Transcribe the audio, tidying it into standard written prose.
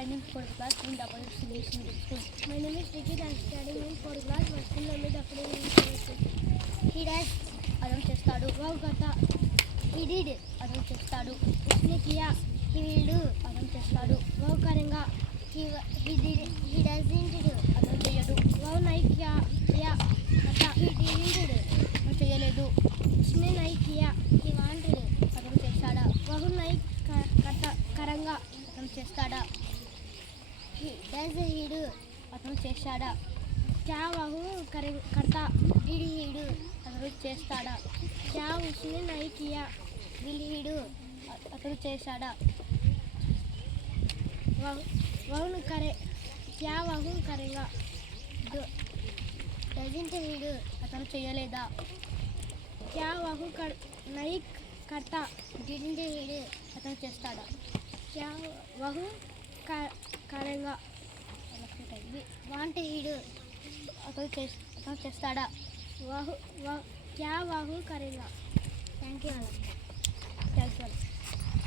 studying for class in double solution school. My name is Ricky. I am studying in 4th class. My school name is Dr. He does. అతను చేస్తాడు. Wow, Gata. He did. అతను చేస్తాడు. Usne kiya. He will do. అతను చేస్తాడు. Wow, Karenga. He did. He doesn't do. అతను చేయడు. Wow, nahi kiya. Kiya. Gata. He didn't do. అతను చేయలేదు. Usne nahi kiya. He wanted. అతను చేస్తాడా. Wow, nahi kata. Karanga. అతను చేస్తాడా. He does. He do. అతను చేశాడా. क्या वह करता did he do అతను చేస్తాడా. क्या उसने नहीं किया will he do అతను చేశాడా. वह करे क्या वह करेगा doesn't he do అతను చేయలేదా. क्या वह नहीं करता didn't he do అతను చేస్తాడా. क्या वह करेगा want he do అతను చేస్తాడా. क्या वह करेगा थैंक यू థ్యాంక్ యూ.